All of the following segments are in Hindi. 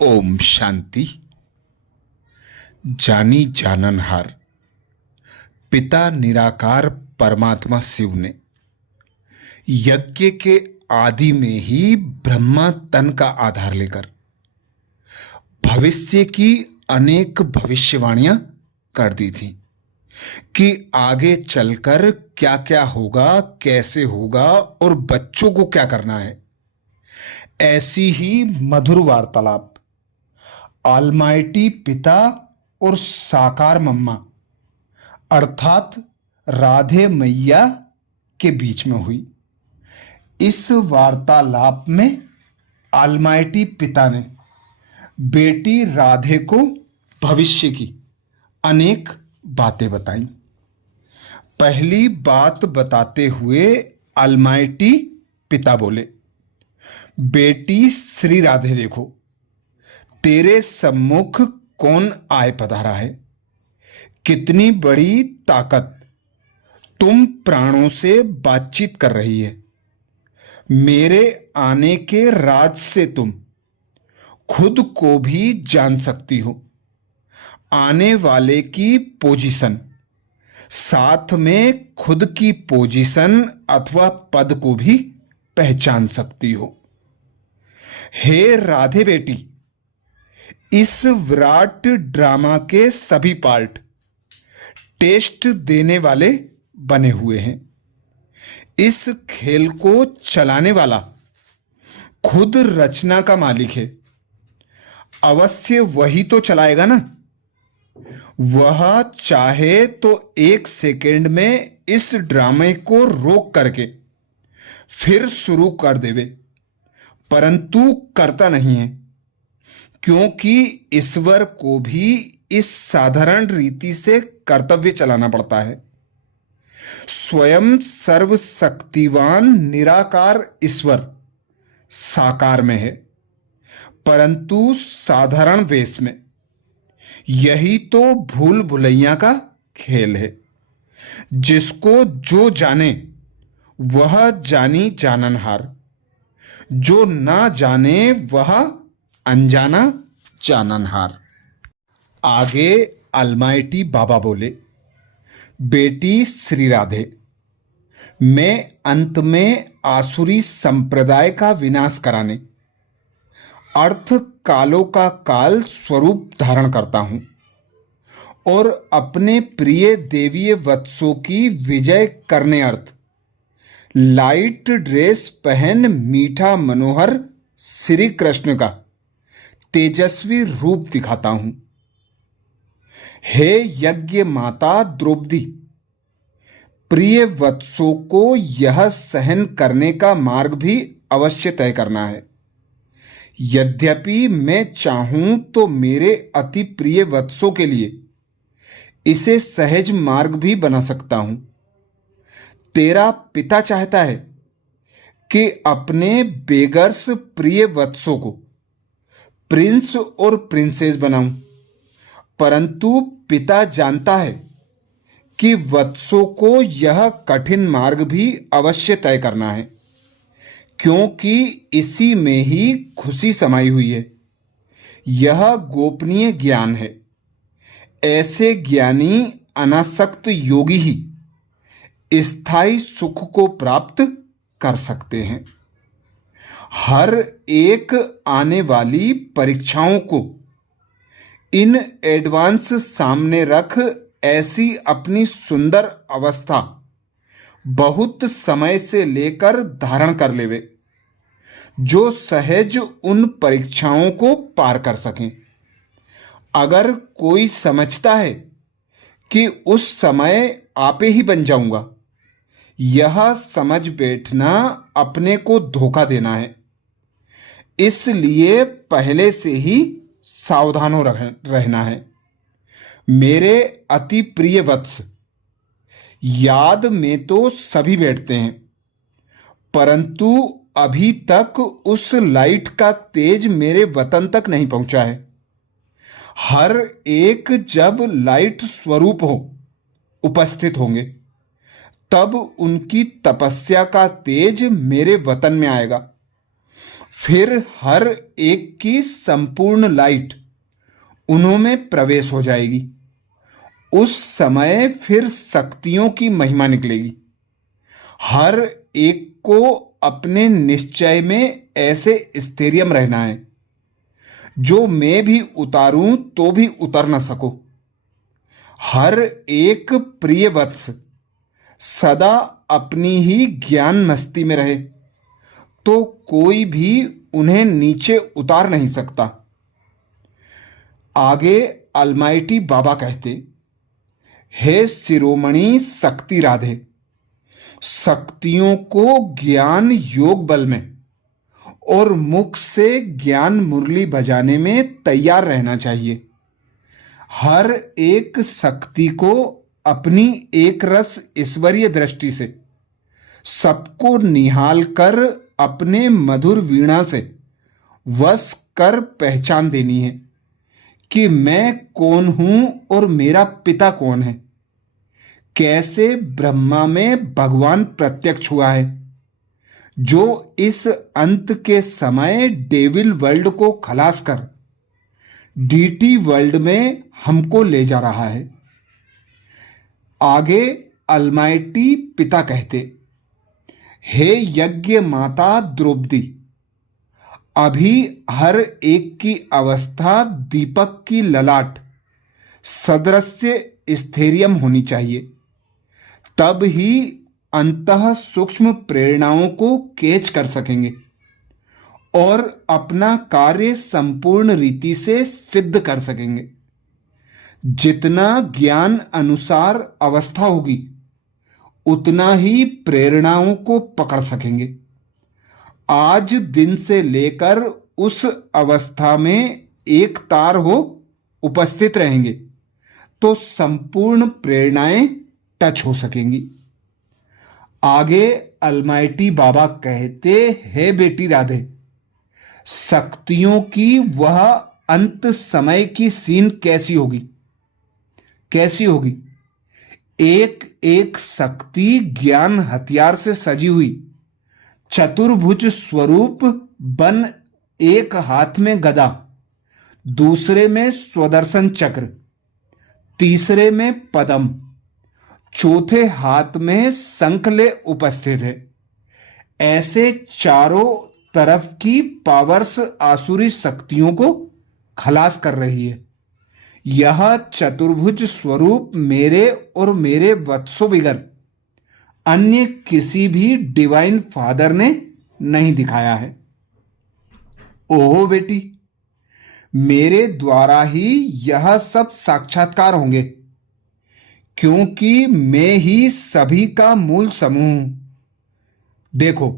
ओम शांति। जानी जाननहार पिता निराकार परमात्मा शिव ने यज्ञ के आदि में ही ब्रह्मा तन का आधार लेकर भविष्य की अनेक भविष्यवाणियां कर दी थी कि आगे चलकर क्या क्या होगा, कैसे होगा और बच्चों को क्या करना है। ऐसी ही मधुर वार्तालाप ऑलमाइटी पिता और साकार मम्मा अर्थात राधे मैया के बीच में हुई। इस वार्तालाप में ऑलमाइटी पिता ने बेटी राधे को भविष्य की अनेक बातें बताई। पहली बात बताते हुए ऑलमाइटी पिता बोले, बेटी श्री राधे देखो, तेरे सम्मुख कौन आए पधारा है। कितनी बड़ी ताकत तुम प्राणों से बातचीत कर रही है। मेरे आने के राज से तुम खुद को भी जान सकती हो, आने वाले की पोजीशन, साथ में खुद की पोजीशन अथवा पद को भी पहचान सकती हो। हे राधे बेटी, इस विराट ड्रामा के सभी पार्ट टेस्ट देने वाले बने हुए हैं। इस खेल को चलाने वाला खुद रचना का मालिक है। अवश्य वही तो चलाएगा ना। वह चाहे तो 1 सेकेंड में इस ड्रामे को रोक करके फिर शुरू कर देवे, परंतु करता नहीं है, क्योंकि ईश्वर को भी इस साधारण रीति से कर्तव्य चलाना पड़ता है। स्वयं सर्वशक्तिवान निराकार ईश्वर साकार में है, परंतु साधारण वेश में। यही तो भूल भुलैया का खेल है। जिसको जो जाने वह जानी जाननहार, जो ना जाने वह अनजाना जाननहार। आगे अलमाइटी बाबा बोले, बेटी श्री राधे, मैं अंत में आसुरी संप्रदाय का विनाश कराने अर्थ कालों का काल स्वरूप धारण करता हूं और अपने प्रिय देवीय वत्सों की विजय करने अर्थ लाइट ड्रेस पहन मीठा मनोहर श्री कृष्ण का तेजस्वी रूप दिखाता हूं। हे यज्ञ माता द्रौपदी, प्रिय वत्सों को यह सहन करने का मार्ग भी अवश्य तय करना है। यद्यपि मैं चाहूं तो मेरे अति प्रिय वत्सों के लिए इसे सहज मार्ग भी बना सकता हूं। तेरा पिता चाहता है कि अपने बेगर्स प्रिय वत्सों को प्रिंस और प्रिंसेस बनाऊं, परंतु पिता जानता है कि वत्सों को यह कठिन मार्ग भी अवश्य तय करना है, क्योंकि इसी में ही खुशी समाई हुई है। यह गोपनीय ज्ञान है। ऐसे ज्ञानी अनासक्त योगी ही स्थायी सुख को प्राप्त कर सकते हैं। हर एक आने वाली परीक्षाओं को इन एडवांस सामने रख ऐसी अपनी सुंदर अवस्था बहुत समय से लेकर धारण कर लेवे, जो सहज उन परीक्षाओं को पार कर सकें। अगर कोई समझता है कि उस समय आपे ही बन जाऊंगा, यह समझ बैठना अपने को धोखा देना है। इसलिए पहले से ही सावधान हो रहना है। मेरे अति प्रिय वत्स, याद में तो सभी बैठते हैं, परंतु अभी तक उस लाइट का तेज मेरे वतन तक नहीं पहुंचा है। हर एक जब लाइट स्वरूप हो उपस्थित होंगे, तब उनकी तपस्या का तेज मेरे वतन में आएगा। फिर हर एक की संपूर्ण लाइट उन्हों में प्रवेश हो जाएगी। उस समय फिर शक्तियों की महिमा निकलेगी। हर एक को अपने निश्चय में ऐसे स्थैर्यम रहना है जो मैं भी उतारूं तो भी उतर न सको। हर एक प्रिय वत्स सदा अपनी ही ज्ञान मस्ती में रहे तो कोई भी उन्हें नीचे उतार नहीं सकता। आगे अलमाइटी बाबा कहते, हे शिरोमणि शक्ति राधे, शक्तियों को ज्ञान योग बल में और मुख से ज्ञान मुरली बजाने में तैयार रहना चाहिए। हर एक शक्ति को अपनी एक रस ईश्वरीय दृष्टि से सबको निहाल कर अपने मधुर वीणा से वश कर पहचान देनी है कि मैं कौन हूं और मेरा पिता कौन है। कैसे ब्रह्मा में भगवान प्रत्यक्ष हुआ है जो इस अंत के समय डेविल वर्ल्ड को खलास कर डीटी वर्ल्ड में हमको ले जा रहा है। आगे अलमाइटी पिता कहते, हे यज्ञ माता द्रौपदी, अभी हर एक की अवस्था दीपक की ललाट सदृश्य स्थैर्यम होनी चाहिए। तब ही अंतः सूक्ष्म प्रेरणाओं को कैच कर सकेंगे और अपना कार्य संपूर्ण रीति से सिद्ध कर सकेंगे। जितना ज्ञान अनुसार अवस्था होगी उतना ही प्रेरणाओं को पकड़ सकेंगे। आज दिन से लेकर उस अवस्था में एक तार हो उपस्थित रहेंगे तो संपूर्ण प्रेरणाएं टच हो सकेंगी। आगे अलमाइटी बाबा कहते, हे बेटी राधे, शक्तियों की वह अंत समय की सीन कैसी होगी? कैसी होगी? एक एक शक्ति ज्ञान हथियार से सजी हुई चतुर्भुज स्वरूप बन, एक हाथ में गदा, दूसरे में स्वदर्शन चक्र, तीसरे में पद्म, चौथे हाथ में शंख ले उपस्थित है। ऐसे चारों तरफ की पावर्स आसुरी शक्तियों को खलास कर रही है। यह चतुर्भुज स्वरूप मेरे और मेरे वत्सों बिगर अन्य किसी भी डिवाइन फादर ने नहीं दिखाया है। ओहो बेटी, मेरे द्वारा ही यह सब साक्षात्कार होंगे, क्योंकि मैं ही सभी का मूल समूह हूं। देखो,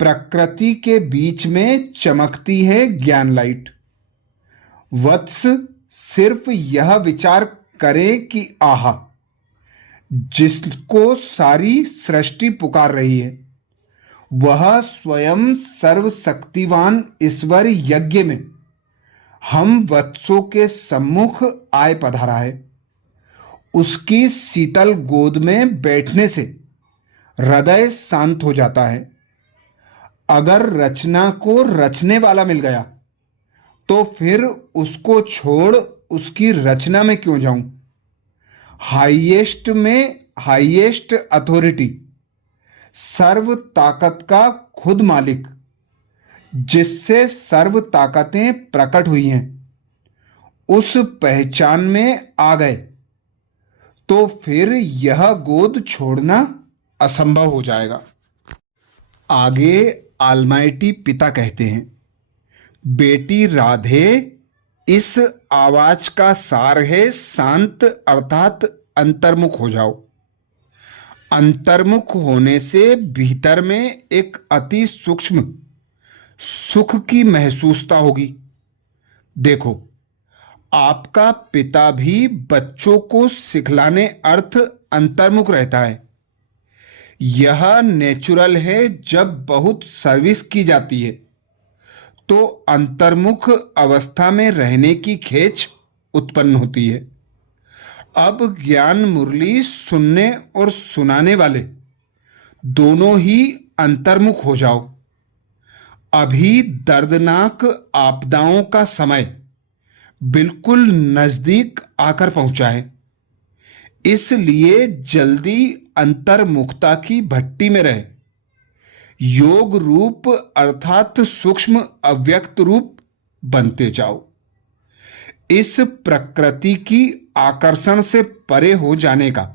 प्रकृति के बीच में चमकती है ज्ञान लाइट। वत्स सिर्फ यह विचार करे कि आहा, जिसको सारी सृष्टि पुकार रही है वह स्वयं सर्वशक्तिवान ईश्वर यज्ञ में हम वत्सों के सम्मुख आए पधारा है। उसकी शीतल गोद में बैठने से हृदय शांत हो जाता है। अगर रचना को रचने वाला मिल गया तो फिर उसको छोड़ उसकी रचना में क्यों जाऊं? हाईएस्ट में हाईएस्ट अथॉरिटी, सर्व ताकत का खुद मालिक, जिससे सर्व ताकतें प्रकट हुई हैं, उस पहचान में आ गए तो फिर यह गोद छोड़ना असंभव हो जाएगा। आगे ऑलमाइटी पिता कहते हैं, बेटी राधे, इस आवाज का सार है शांत अर्थात अंतर्मुख हो जाओ। अंतर्मुख होने से भीतर में एक अति सूक्ष्म सुख की महसूसता होगी। देखो, आपका पिता भी बच्चों को सिखलाने अर्थ अंतर्मुख रहता है। यह नेचुरल है। जब बहुत सर्विस की जाती है तो अंतर्मुख अवस्था में रहने की खेच उत्पन्न होती है। अब ज्ञान मुरली सुनने और सुनाने वाले दोनों ही अंतर्मुख हो जाओ। अभी दर्दनाक आपदाओं का समय बिल्कुल नजदीक आकर पहुंचा है, इसलिए जल्दी अंतर्मुखता की भट्टी में रहे। योग रूप अर्थात सूक्ष्म अव्यक्त रूप बनते जाओ। इस प्रकृति की आकर्षण से परे हो जाने का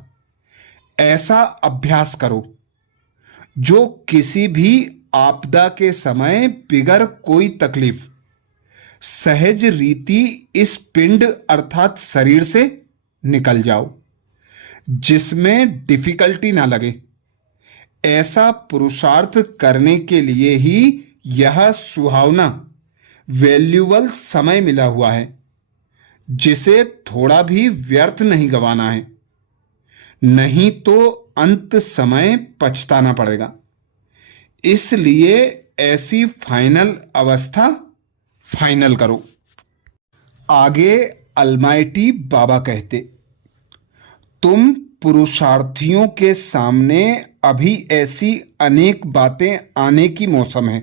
ऐसा अभ्यास करो जो किसी भी आपदा के समय बिगर कोई तकलीफ सहज रीति इस पिंड अर्थात शरीर से निकल जाओ, जिसमें डिफिकल्टी ना लगे। ऐसा पुरुषार्थ करने के लिए ही यह सुहावना वैल्यूबल समय मिला हुआ है, जिसे थोड़ा भी व्यर्थ नहीं गंवाना है, नहीं तो अंत समय पछताना पड़ेगा। इसलिए ऐसी फाइनल अवस्था फाइनल करो। आगे अलमाइटी बाबा कहते, तुम पुरुषार्थियों के सामने अभी ऐसी अनेक बातें आने की मौसम है,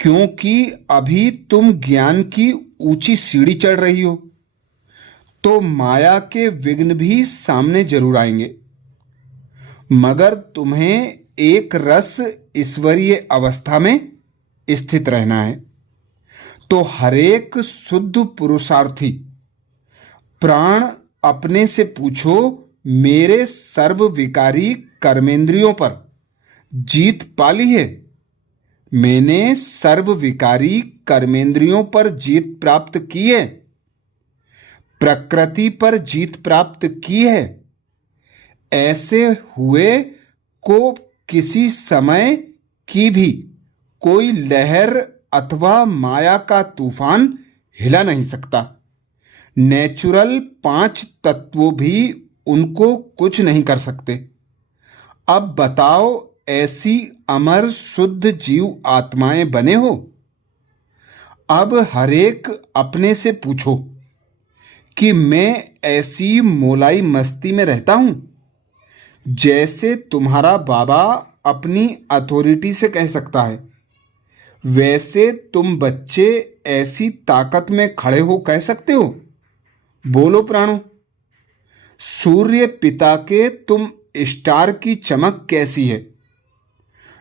क्योंकि अभी तुम ज्ञान की ऊंची सीढ़ी चढ़ रही हो, तो माया के विघ्न भी सामने जरूर आएंगे। मगर तुम्हें एक रस ईश्वरीय अवस्था में स्थित रहना है। तो हरेक शुद्ध पुरुषार्थी प्राण अपने से पूछो, मेरे सर्वविकारी कर्मेंद्रियों पर जीत पा ली है? मैंने सर्वविकारी कर्मेंद्रियों पर जीत प्राप्त की है? प्रकृति पर जीत प्राप्त की है? ऐसे हुए को किसी समय की भी कोई लहर अथवा माया का तूफान हिला नहीं सकता। नेचुरल 5 तत्वों भी उनको कुछ नहीं कर सकते। अब बताओ, ऐसी अमर शुद्ध जीव आत्माएं बने हो। अब हरेक अपने से पूछो कि मैं ऐसी मोलाई मस्ती में रहता हूं जैसे तुम्हारा बाबा अपनी अथॉरिटी से कह सकता है। वैसे तुम बच्चे ऐसी ताकत में खड़े हो कह सकते हो? बोलो प्राणो, सूर्य पिता के तुम स्टार की चमक कैसी है,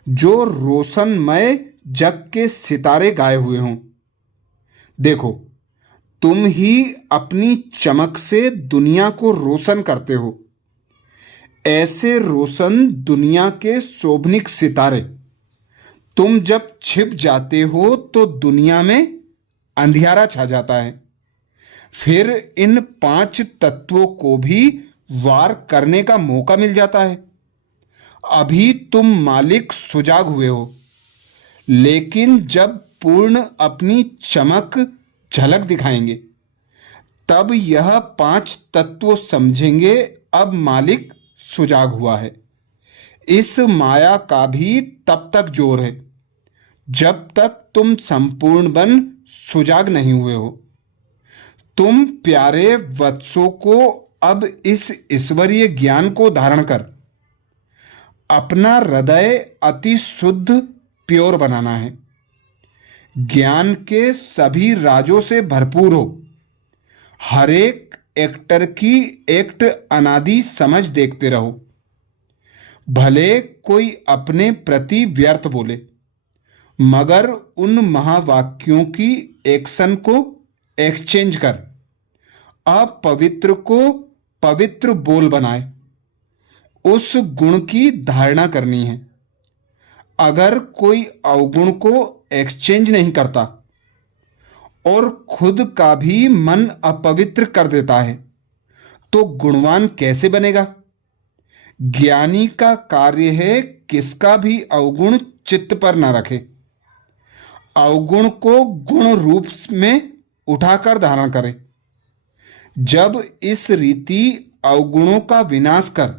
जो रोशनमय जग के सितारे गाए हुए हों। देखो, तुम ही अपनी चमक से दुनिया को रोशन करते हो। ऐसे रोशन दुनिया के शोभनिक सितारे तुम जब छिप जाते हो तो दुनिया में अंधियारा छा जाता है। फिर इन 5 तत्वों को भी वार करने का मौका मिल जाता है। अभी तुम मालिक सुजाग हुए हो, लेकिन जब पूर्ण अपनी चमक झलक दिखाएंगे, तब यह 5 तत्व समझेंगे अब मालिक सुजाग हुआ है। इस माया का भी तब तक जोर है जब तक तुम संपूर्ण बन सुजाग नहीं हुए हो। तुम प्यारे वत्सों को अब इस ईश्वरीय ज्ञान को धारण कर अपना हृदय अति शुद्ध प्योर बनाना है। ज्ञान के सभी राजों से भरपूर हो। हर एक एक्टर की एक्ट अनादि समझ देखते रहो। भले कोई अपने प्रति व्यर्थ बोले, मगर उन महावाक्यों की एक्शन को एक्सचेंज कर अपवित्र को पवित्र बोल बनाए। उस गुण की धारणा करनी है। अगर कोई अवगुण को एक्सचेंज नहीं करता और खुद का भी मन अपवित्र कर देता है, तो गुणवान कैसे बनेगा? ज्ञानी का कार्य है किसका भी अवगुण चित्त पर न रखे, अवगुण को गुण रूप में उठाकर धारण करे। जब इस रीति अवगुणों का विनाश कर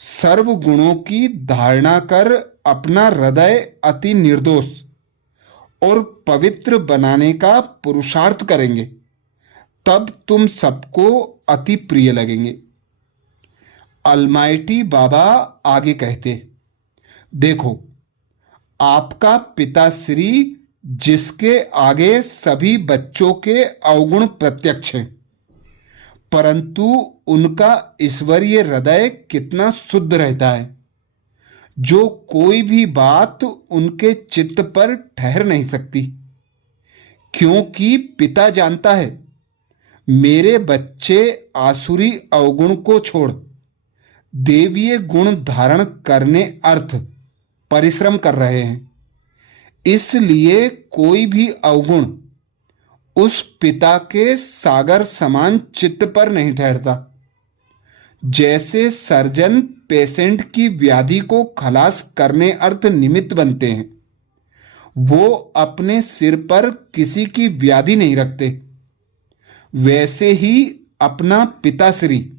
सर्व गुणों की धारणा कर अपना हृदय अति निर्दोष और पवित्र बनाने का पुरुषार्थ करेंगे, तब तुम सबको अति प्रिय लगेंगे। अलमाइटी बाबा आगे कहते, देखो, आपका पिताश्री जिसके आगे सभी बच्चों के अवगुण प्रत्यक्ष हैं, परंतु उनका ईश्वरीय हृदय कितना शुद्ध रहता है, जो कोई भी बात उनके चित्त पर ठहर नहीं सकती, क्योंकि पिता जानता है मेरे बच्चे आसुरी अवगुण को छोड़ देवीय गुण धारण करने अर्थ परिश्रम कर रहे हैं। इसलिए कोई भी अवगुण उस पिता के सागर समान चित्त पर नहीं ठहरता। जैसे सर्जन पेशेंट की व्याधि को खलास करने अर्थ निमित्त बनते हैं, वो अपने सिर पर किसी की व्याधि नहीं रखते, वैसे ही अपना पिताश्री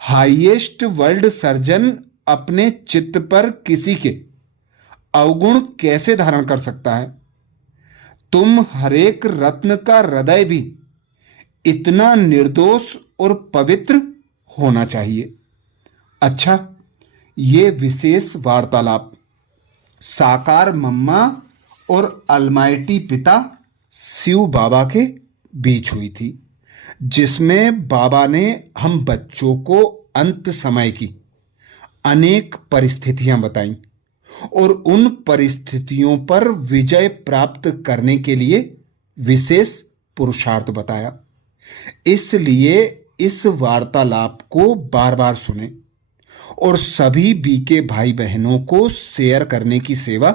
हाईएस्ट वर्ल्ड सर्जन अपने चित्त पर किसी के अवगुण कैसे धारण कर सकता है। तुम हरेक रत्न का हृदय भी इतना निर्दोष और पवित्र होना चाहिए। अच्छा, ये विशेष वार्तालाप साकार मम्मा और अलमाइटी पिता शिव बाबा के बीच हुई थी, जिसमें बाबा ने हम बच्चों को अंत समय की अनेक परिस्थितियां बताईं और उन परिस्थितियों पर विजय प्राप्त करने के लिए विशेष पुरुषार्थ बताया। इसलिए इस वार्तालाप को बार बार सुने और सभी बीके भाई बहनों को शेयर करने की सेवा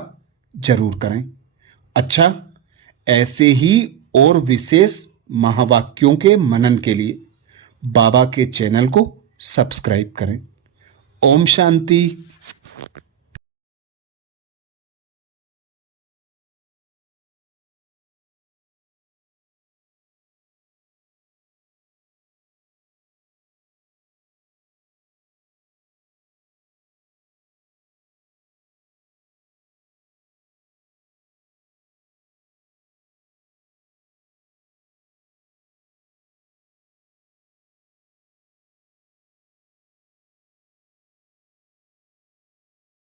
जरूर करें। अच्छा, ऐसे ही और विशेष महावाक्यों के मनन के लिए बाबा के चैनल को सब्सक्राइब करें। ओम शांति।